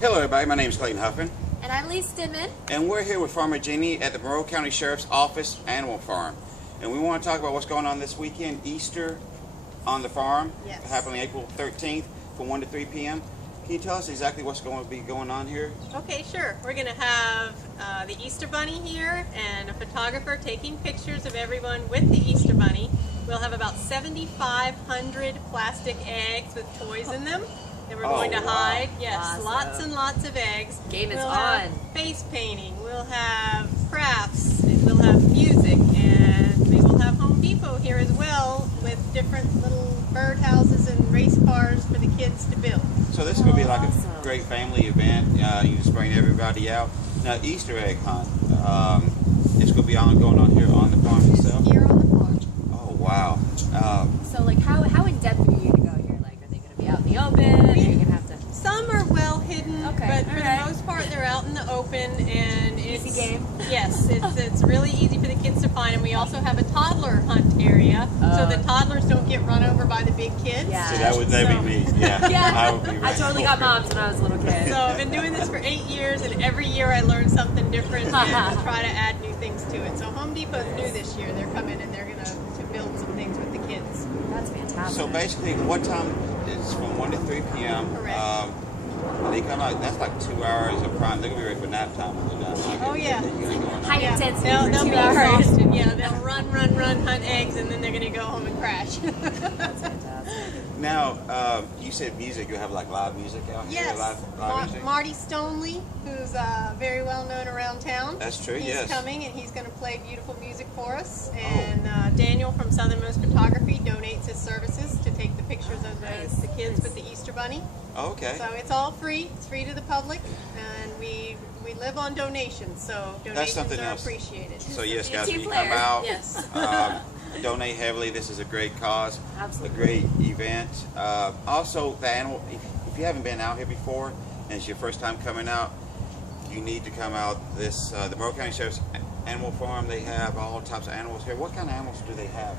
Hello everybody, my name is Clayton Huffman. And I'm Lee Stidman. And we're here with Farmer Jeannie at the Monroe County Sheriff's Office Animal Farm. And we want to talk about what's going on this weekend, Easter on the farm, happening April 13th from 1 to 3 p.m. Can you tell us exactly what's going to be going on here? Okay, sure. We're going to have the Easter Bunny here and a photographer taking pictures of everyone with the Easter Bunny. We'll have about 7,500 plastic eggs with toys in them that we're going to hide. Yes, awesome. Lots and lots of eggs. Game is we'll on. Have face painting. We'll have crafts. We'll have music, and we will have Home Depot here as well with different little birdhouses and race cars for the kids to build. So this is going to be like a great family event. You just bring everybody out. Now, Easter egg hunt. It's going to be going on here on the farm itself. Here on the farm. Oh wow. So like how in depth are you going to go here? Like, are they going to be out in the open? Are you going to have to? Some are well hidden, okay. but for the most part they're out in the open, and it's easy game. Yes, it's really easy for the kids to find, and we also have a toddler hunt area, so the toddlers don't get run over by the big kids. Yeah. So that'd be me. Yeah. Yeah. I would be right. I totally got moms when I was a little kid. So I've been doing this for 8 years, and every year I learn something different and try to add new things to it. So Home Depot's new this year. They're coming and they're going to build some things with the kids. That's fantastic. So basically, what time is from 1 to 3 p.m. Correct. They come out. That's like 2 hours of prime. They're gonna be ready for nap time. Oh yeah. High intensity They'll for be 2 hours. exhausted. Yeah, they'll run, hunt eggs, and then they're going to go home and crash. That's fantastic. Now, you said music. You have like live music out here. Yes, Live music. Marty Stoneley, who's very well known around town. That's true. He's coming, and he's going to play beautiful music for us. And Daniel from Southernmost Photography donates his services to take the pictures of the kids with the Easter Bunny. Oh, okay. So it's all free. It's free to the public, and we live on donations, so donations are appreciated. So yes, guys, Team you player. come out. Yes. Donate heavily. This is a great cause. Absolutely. A great event. Also, the animal. If you haven't been out here before and it's your first time coming out, you need to come out. The Monroe County Sheriff's Animal Farm. They have all types of animals here. What kind of animals do they have?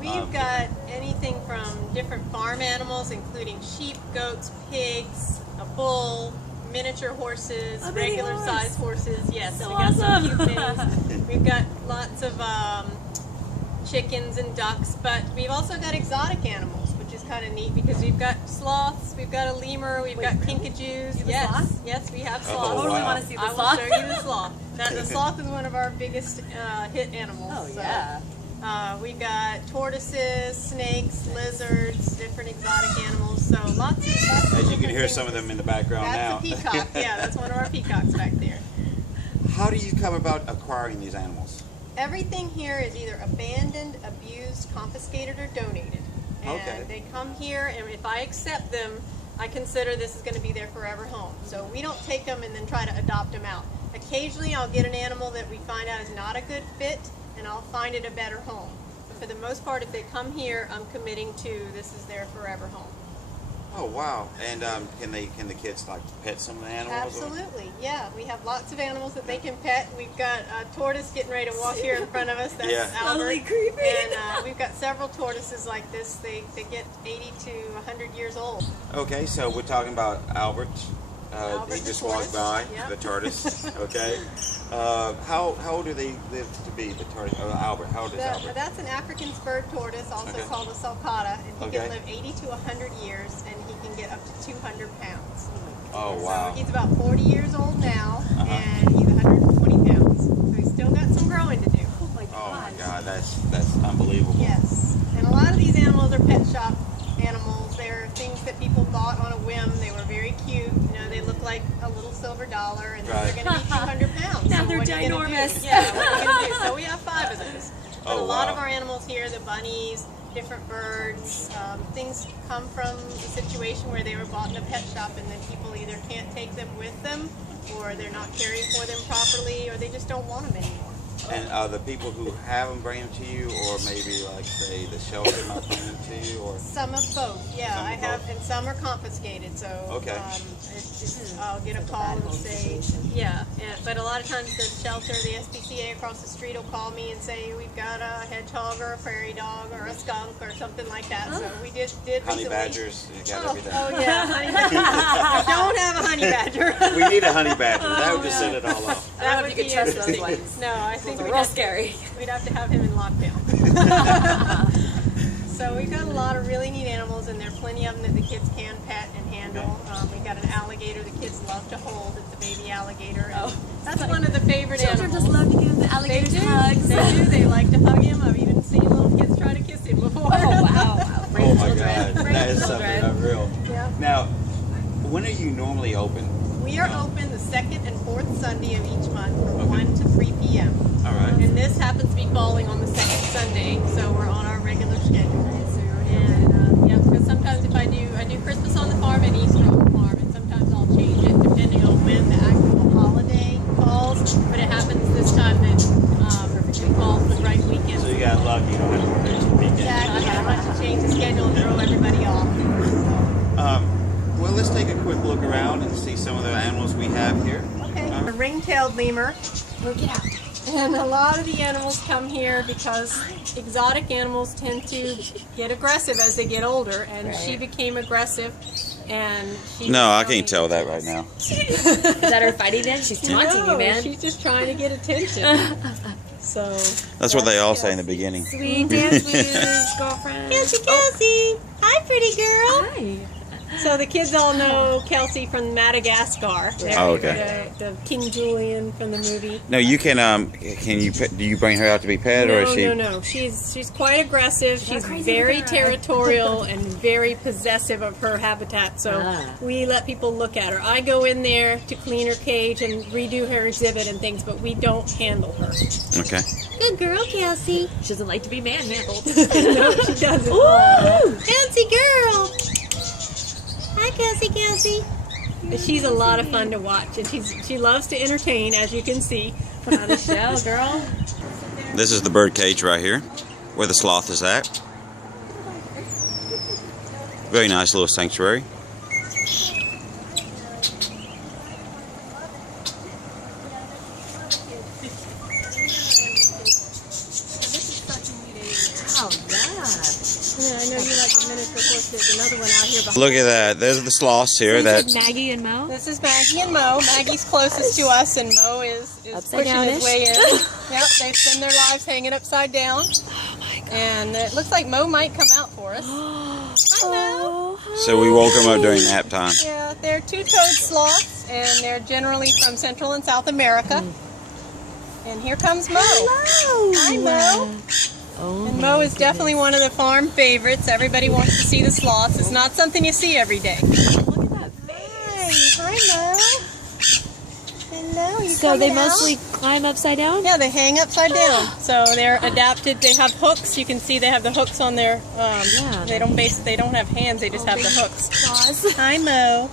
We've got anything from different farm animals, including sheep, goats, pigs, a bull, miniature horses, regular size horses. Yes, so we got some awesome. cute things. We've got lots of chickens and ducks, but we've also got exotic animals, which is kind of neat because we've got sloths, we've got a lemur, we've got kinkajous. Yes, we have sloths. I totally want to see the I sloth. will show you the sloth. Now, the sloth is one of our biggest hit animals. Oh, so. yeah. We've got tortoises, snakes, lizards, different exotic animals. So lots of As you can hear some of them in the background now. That's a peacock. Yeah, that's one of our peacocks back there. How do you come about acquiring these animals? Everything here is either abandoned, abused, confiscated, or donated. And they come here, and if I accept them, I consider this is going to be their forever home. So we don't take them and then try to adopt them out. Occasionally I'll get an animal that we find out is not a good fit, and I'll find it a better home. But for the most part, if they come here, I'm committing to this is their forever home. Oh wow! And can the kids like pet some of the animals? Absolutely, yeah. We have lots of animals that they can pet. We've got a tortoise getting ready to walk here in front of us. That's Albert. Totally creepy. And we've got several tortoises like this. They get 80 to 100 years old. Okay, so we're talking about Albert. Albert He just the walked by, tortoise. Yep. the tortoise. Okay. How old do they live to be, the tortoise? Albert, how old is Albert? That's an African spurred tortoise, also called a sulcata, and he can live 80 to 100 years, and he can get up to 200 pounds. Oh, wow. So he's about 40 years old now, and he's 120 pounds. So he's still got some growing to do. Oh my Oh my gosh. God, that's unbelievable. Yes, and a lot of these animals are pet shop animals. They're things that people bought on a whim. They were very cute. You know, they look like a little silver dollar, and they're going to be 200 pounds. Now so they're what are you gonna do? ginormous. Yeah, what are you going to do? So we have 5 of those. But Oh, a lot wow. of our animals here, the bunnies, different birds, things come from a situation where they were bought in a pet shop, and then people either can't take them with them, or they're not caring for them properly, or they just don't want them anymore. And the people who have them bring them to you, or maybe like say the shelter might bring them to you, or Some of both, yeah. Some of I have, both. and some are confiscated. So Okay. it's I'll get a call and say, yeah. But a lot of times the shelter, the SPCA across the street will call me and say, we've got a hedgehog or a prairie dog or a skunk or something like that. So we did Honey recently. badgers, you got everything. Oh yeah, honey badger. I don't have a honey badger. We need a honey badger. That would just set it all off. I don't know if you could trust those ones. No, I think Those are real scary. we'd have to have him in lockdown. So we've got a lot of really neat animals, and there are plenty of them that the kids can pet and handle. We've got an alligator the kids love to hold. It's a baby alligator. Oh, that's one of the favorite Children animals. just love to give the alligators hugs. They do. They like to hug him. I've even seen little kids try to kiss him before. Oh wow! Oh my God, that is something unreal. Yeah. Now, when are you normally open? We are open the second and fourth Sunday of each month from 1 to 3 p.m. All right. And this happens to be falling on the second Sunday, so we're on our regular schedule. And yeah, because sometimes if I do Christmas on the farm and Easter on the farm, and sometimes I'll change it depending on when the actual holiday falls. But it happens this time that it falls the right weekend. So you got lucky. You don't have to worry this weekend. Exactly. I don't have to change the schedule and throw everybody off. Well, let's take a quick look around and see some of the animals we have here. Okay. A ring-tailed lemur. Look it out. And a lot of the animals come here because exotic animals tend to get aggressive as they get older, and she became aggressive. And she No, I can't tell that right now. Is that her fighting then? She's taunting you, man. She's just trying to get attention. So That's what they all say in the beginning. Sweet dance moves, girlfriend. Kelsey. Hi, pretty girl. Hi. So the kids all know Kelsey from Madagascar. Oh, okay. The King Julian from the movie. No, you can you do you bring her out to be pet, or is she? No. She's quite aggressive. She's crazy very look at her. territorial and very possessive of her habitat. So we let people look at her. I go in there to clean her cage and redo her exhibit and things, but we don't handle her. Okay. Good girl, Kelsey. She doesn't like to be manhandled. No, she doesn't. Ooh. Fancy girl. Hi, Kelsey. She's a lot of fun to watch, and she loves to entertain, as you can see. Put on a show, girl. This is the bird cage right here, where the sloth is at. Very nice little sanctuary. Oh, yeah. I know you like the miniature horse. There's another one out here behind. Look at that. There's the sloths here. That Maggie and Mo? This is Maggie and Mo. Maggie's closest to us, and Mo is Upside pushing his down-ish. way in. Yep, they spend their lives hanging upside down. Oh, my God. And it looks like Mo might come out for us. Hi, Mo. so we woke them up during nap time. Yeah, they're two-toed sloths, and they're generally from Central and South America. And here comes Mo. Hello. Hi, Mo. Oh, And Mo is definitely one of the farm favorites. Everybody wants to see the sloths. It's not something you see every day. look at that face. Hi, Mo. Hello, you So they coming out? mostly climb upside down? Yeah, they hang upside down. So they're adapted. They have hooks. You can see they have the hooks on their. Yeah, They don't have hands. They just have the hooks. Claws. Hi, Mo.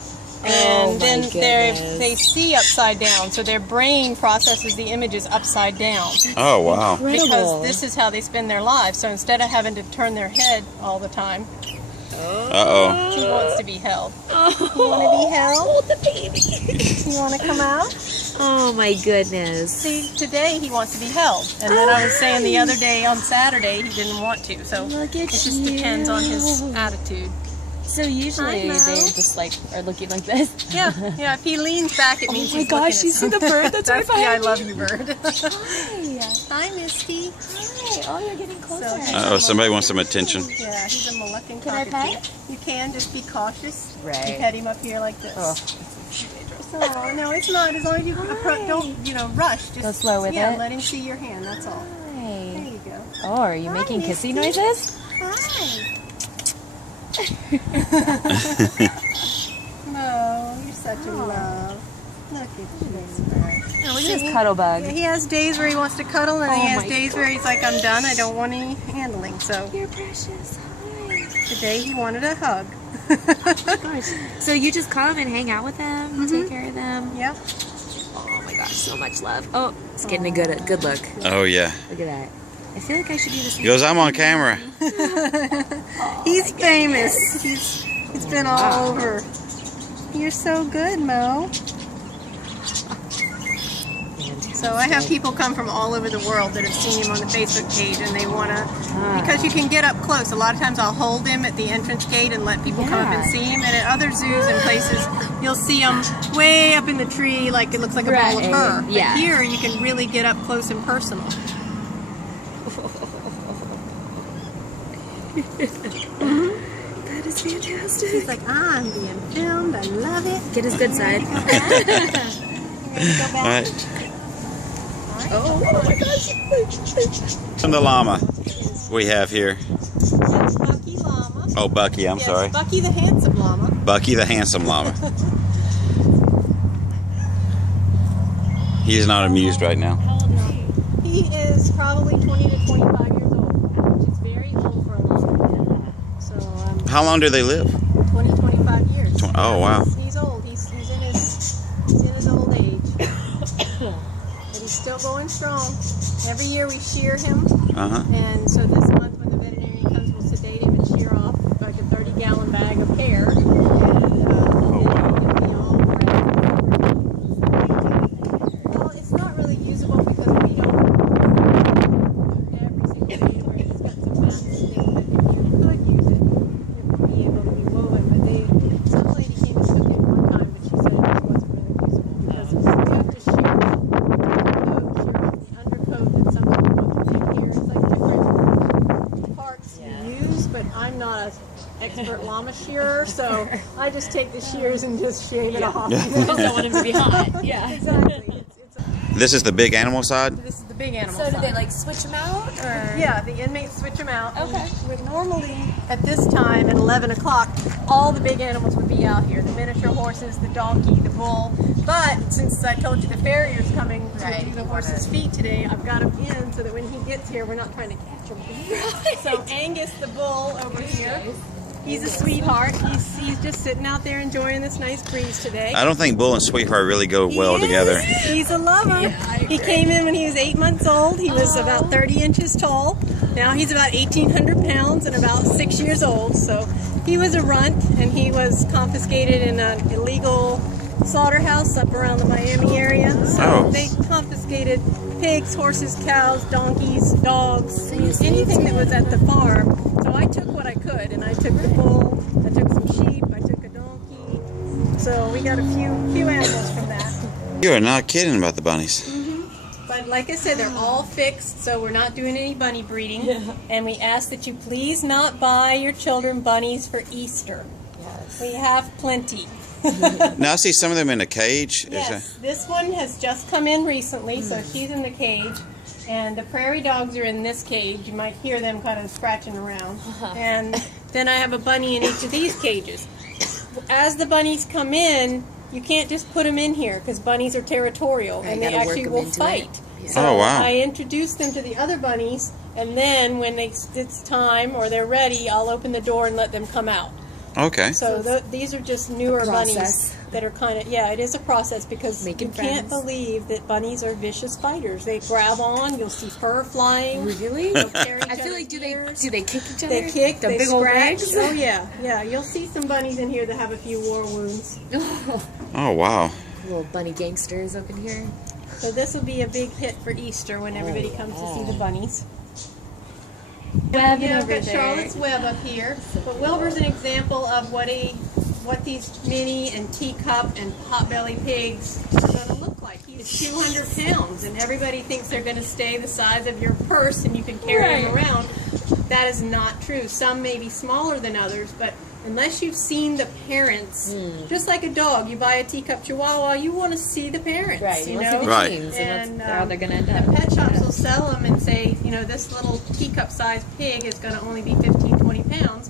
And my then goodness. they see upside down, so their brain processes the images upside down. Oh wow. Because Incredible. this is how they spend their lives. So instead of having to turn their head all the time, Uh-oh. she wants to be held. Oh, You want to be held? the baby. You want to come out? Oh my goodness. See, today he wants to be held. And then I was saying the other day on Saturday he didn't want to. So Look it at just depends on his you. attitude. So usually Hi, Mo. they just like are looking like this. Yeah, if he leans back, it means Oh my he's gosh, looking you at see the bird that's right the I behind love you? you bird. Hi. Hi, Misty. Hi. Oh, you're getting closer. Uh-oh, somebody wants some attention. Yeah, he's a Moluccan Can I cockatoo. pet? You can, just be cautious. Right. You pet him up here like this. Oh. Oh, no, it's not. As long as you don't, rush. Just Go slow with yeah, it. let him see your hand. That's all. There Hi. you go. Oh, are you Hi, making kissy Misty. noises? Hi. No, you're such a love. Look at this bird. Oh, look at this cuddle bug. Yeah, he has days where he wants to cuddle, and he Oh has my days where he's like, I'm done. I don't want any handling. So You're precious. Hi. today he wanted a hug. Gosh. So you just come and hang out with them, take care of them. Yep. Oh my gosh, so much love. Oh, it's getting a good look. Oh yeah. Look at that. I feel like I should do this. He goes, I'm on camera. He's famous. He's been all over. You're so good, Mo. So I have people come from all over the world that have seen him on the Facebook page, and they want to, because you can get up close. A lot of times I'll hold him at the entrance gate and let people come up and see him. And at other zoos and places, you'll see him way up in the tree, like it looks like a ball of fur. Yeah. But here, you can really get up close and personal. That is fantastic. He's like, I'm being filmed. I love it. Get his good side. Ready to go back? All right. Oh my gosh. And the llama we have here. That's Bucky Llama. Oh, Bucky, I'm sorry. Bucky the handsome llama. Bucky the handsome llama. He is not amused right now. How old is he? He is probably 20 to 25 years old, which is very old for a llama. So How long do they live? 20, 25 years. Oh, wow. He's old. He's in his old age. But he's still going strong. Every year we shear him. Uh-huh. And so this month when the veterinarian comes, we'll sedate him and shear off like a 30-gallon bag of hair. And he'll be all fresh. Well, it's not really usable because we don't every single day where he's got some masks and things that if you could use it, it would be able to be woven. But some lady came and took it one time, but she said it just wasn't really usable because we have to shear off the coat, shear off the undercoat, and some people want the tip here. It's like different parts you use, but I'm not an expert llama shearer, so I just take the shears and just shave it off. Yeah. I don't want him to be hot. Yeah. Exactly. This is the big animal side? This is the big animal So do side. they like switch them out, or? Yeah, the inmates switch them out. Okay. With normally at this time at 11 o'clock, all the big animals would be out here. The miniature horses, the donkey, the bull. But since I told you the farrier's coming to do the horse's feet today, I've got him in so that when he gets here, we're not trying to catch him. Right. So Angus the bull over here, he's a sweetheart. He's just sitting out there enjoying this nice breeze today. I don't think Bull and Sweetheart really go well He together. is. He's a lover. Yeah, I he agree. came in when he was 8 months old. He was about 30 inches tall. Now he's about 1,800 pounds and about 6 years old. So he was a runt, and he was confiscated in an illegal slaughterhouse up around the Miami area. So Oh. they confiscated pigs, horses, cows, donkeys, dogs, So you see anything it's that was at the farm. So I took what I could, and I took the bull, I took some sheep, I took a donkey. So we got a few animals from that. You are not kidding about the bunnies. But like I said, they're all fixed, so we're not doing any bunny breeding. And we ask that you please not buy your children bunnies for Easter. Yes. We have plenty. Now I see some of them in a cage. Is Yes, this one has just come in recently, so she's in the cage. And the prairie dogs are in this cage. You might hear them kind of scratching around. And then I have a bunny in each of these cages. As the bunnies come in, you can't just put them in here because bunnies are territorial Right, and they gotta work actually them will into fight. it. Yeah. So Oh, wow. I introduce them to the other bunnies, and then when it's time or they're ready, I'll open the door and let them come out. Okay. So these are just newer bunnies Process. that are kind of, yeah, it is a process because Making you can't friends. believe that bunnies are vicious fighters. They grab on, you'll see fur flying. Really? They'll tear each I feel other's like do ears. they kick each other? They kick, the they big old scratch. rags. Oh yeah, you'll see some bunnies in here that have a few war wounds. Oh, wow. Little bunny gangsters up in here. So this will be a big hit for Easter when everybody comes to see the bunnies. Web Yeah, and I've got everything. Charlotte's Web up here. But Wilbur's an example of what these mini and teacup and potbelly pigs are going to look like. He's 200 pounds, and everybody thinks they're going to stay the size of your purse and you can carry them around. That is not true. Some may be smaller than others, but unless you've seen the parents, just like a dog, you buy a teacup Chihuahua, you want to see the parents. Right. You You know? want to see the Right. genes And how they're going to end the up. pet shops will sell them and say, you know, this little teacup-sized pig is going to only be 15, 20 pounds.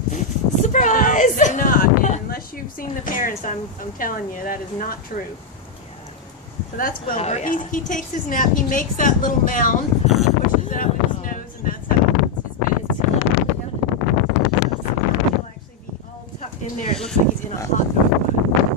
Surprise! No, they're not. And unless you've seen the parents, I'm telling you, that is not true. So that's Wilbur. Oh, yeah. He takes his nap. He makes that little mound. He pushes it up with his nose, and that's how he puts his bed. He'll actually be all tucked in there. It looks like he's in a hot dog bun.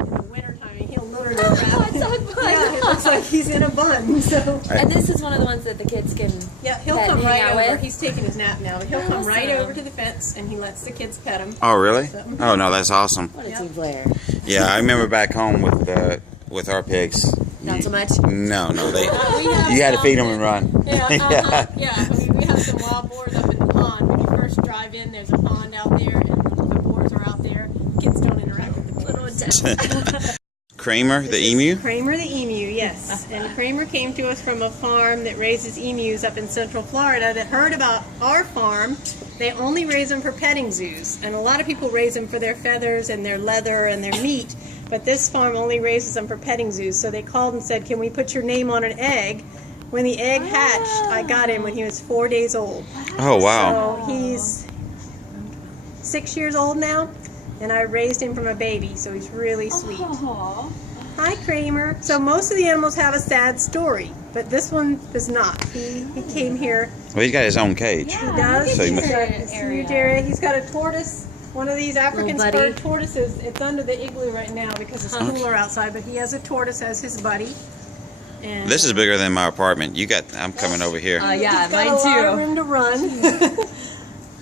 In the wintertime, he'll literally wrap. Hot dog bun. Yeah, it looks like he's in a bun. So. And this is one of the ones that the kids can Yeah, he'll pet come and hang right out over. with. He's taking his nap now, but he'll come right Awesome. over to the fence and he lets the kids pet him. Oh, really? Oh, no, that's awesome. What a Yeah. team player. Yeah, I remember back home with our pigs. Not so much? No, they. You You had to feed them and run. Yeah, yeah. I mean, we have some wild boars up in the pond. When you first drive in, there's a pond out there, and the boars are out there. Kids don't interact with the little intense. Kramer, the emu? Kramer the emu, yes. And Kramer came to us from a farm that raises emus up in Central Florida that heard about our farm. They only raise them for petting zoos. And a lot of people raise them for their feathers and their leather and their meat. But this farm only raises them for petting zoos. So they called and said, can we put your name on an egg? When the egg hatched, I got him when he was 4 days old. Oh, wow. So he's 6 years old now. And I raised him from a baby, so he's really sweet. Aww. Hi, Kramer. So most of the animals have a sad story, but this one does not. He came here. Well, he's got his own cage. He does. So he He's must- got this huge area. He's got a tortoise. One of these African Little buddy. spurred tortoises. It's under the igloo right now because it's cooler outside, but he has a tortoise as his buddy. And This is bigger than my apartment. I'm coming over here. Yeah, he's got mine a lot of too. room to run.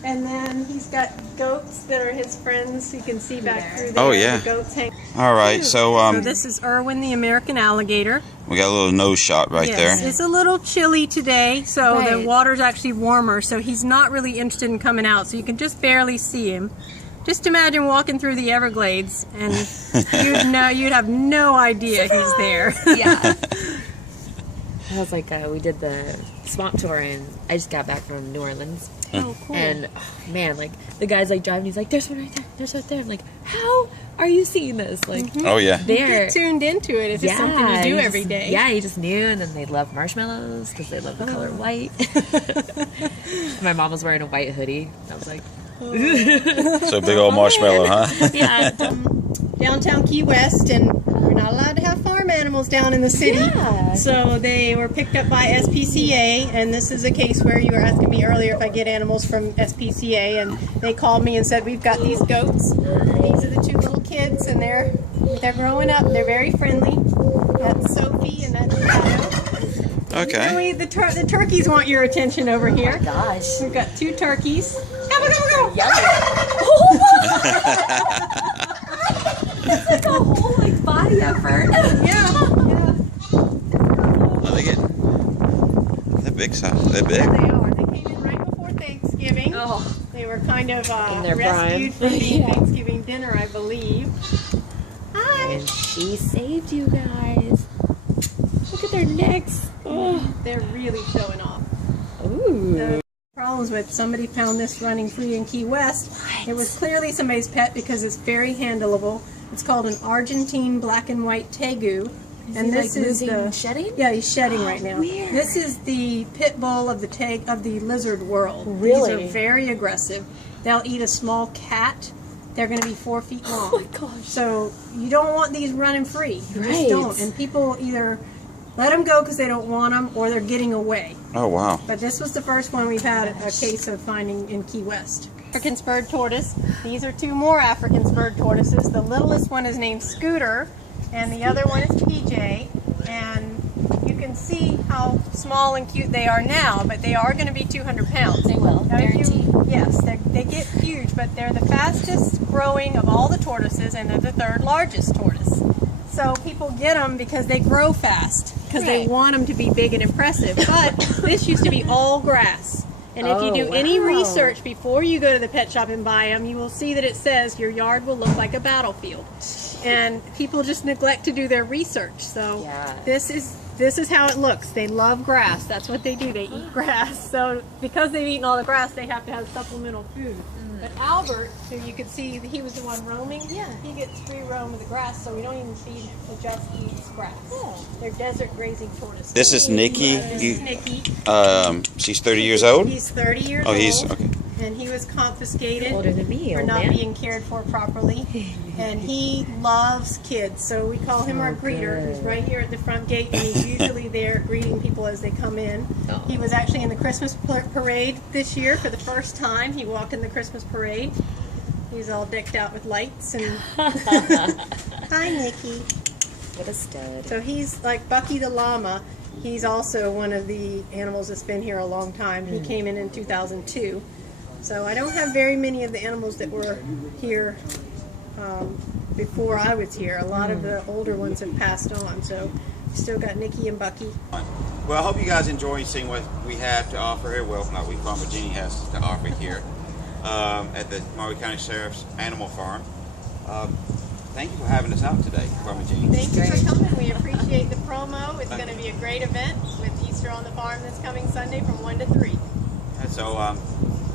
And then he's got goats that are his friends. You can see back through there. Oh, yeah. The goats hang. All right, so So this is Irwin, the American alligator. we got a little nose shot right Yes, there. it's a little chilly today, so the Right. water's actually warmer, so he's not really interested in coming out, so you can just barely see him. Just imagine walking through the Everglades, and you'd have no idea he's there. Yeah. I was like, we did the swamp tour, and I just got back from New Orleans. Oh, cool. And oh, man, like the guy's like driving, he's like, "There's one right there, there's one right there." I'm like, "How are you seeing this?" Like, Oh, yeah. they're Get tuned into it. It's just something you do he every just- day. Yeah, he just knew, and then they love marshmallows because they love the color white. My mom was wearing a white hoodie. I was like, So big old marshmallow, huh? "Yeah, Downtown Key West, and we're not allowed to have farm animals down in the city. Yeah. So they were picked up by SPCA, and this is a case where you were asking me earlier if I get animals from SPCA, and they called me and said, we've got these goats. These are the two little kids, and they're growing up. They're very friendly. That's Sophie, and that's Shadow. Okay. Really, the turkeys want your attention over here. gosh, We've got two turkeys. Go, go, go, go. it's like a whole like body effort." Yeah. Oh, they're big size. They're big. They are. They came in right before Thanksgiving. Oh, They were kind of In their rescued prime. from the Yeah. Thanksgiving dinner, I believe. Hi. and she saved you guys. Look at their necks. Oh, They're really showing off. ooh. The problems with somebody found this running free in Key West. It was clearly somebody's pet because it's very handleable. It's called an Argentine black and white tegu. And this is the shedding. Yeah, he's shedding right now. weird. This is the pit bull of the lizard world. Really? These are very aggressive. They'll eat a small cat. They're going to be 4 feet long. Oh my gosh. So you don't want these running free. You Right. just don't. And people either let them go because they don't want them, or they're getting away. Oh, wow. But this was the first one we've had a case of finding in Key West. African spurred tortoise. These are two more African spurred tortoises. The littlest one is named Scooter, and the other one is PJ. And you can see how small and cute they are now, but they are going to be 200 pounds. They will, Now, if guarantee. Yes, they get huge, but they're the fastest growing of all the tortoises, and they're the third largest tortoise. So people get them because they grow fast, because they Right. want them to be big and impressive. But this used to be all grass. And if you Oh, do any wow. research before you go to the pet shop and buy them, you will see that it says your yard will look like a battlefield. And people just neglect to do their research. So Yeah. this is how it looks. They love grass. That's what they do. They eat grass. So because they've eaten all the grass, they have to have supplemental food. But Albert, who you could see, he was the one roaming. Yeah. He gets free roam of the grass, so we don't even feed him. He just eats grass. They're desert grazing tortoises. This is Nikki. This is Nikki. She's 30 years old? He's 30 years Oh, old. he's okay. And he was confiscated Older than me, for old not man. being cared for properly. And he loves kids, so we call him our greeter. good. He's right here at the front gate, and he's usually there greeting people as they come in. Oh. He was actually in the Christmas parade this year for the first time. He walked in the Christmas parade. He's all decked out with lights and hi, Nikki. What a stud. So he's like Bucky the llama. He's also one of the animals that's been here a long time. He came in 2002. So I don't have very many of the animals that were here before I was here. A lot of the older ones have passed on. So Still got Nikki and Bucky. Well, I hope you guys enjoy seeing what we have to offer here. Well, not we, Farmer Jeannie has to offer here at the Monroe County Sheriff's Animal Farm. Thank you for having us out today, Farmer Jeannie. Thank you for coming. We appreciate the promo. It's going to be a great event with Easter on the Farm this coming Sunday from 1 to 3. And so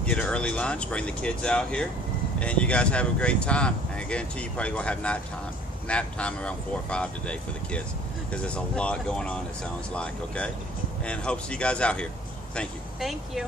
get an early lunch, bring the kids out here, and you guys have a great time. And I guarantee you probably going to have nap time around 4 or 5 today for the kids, because there's a lot going on, it sounds like, okay? And hope to see you guys out here. Thank you. Thank you.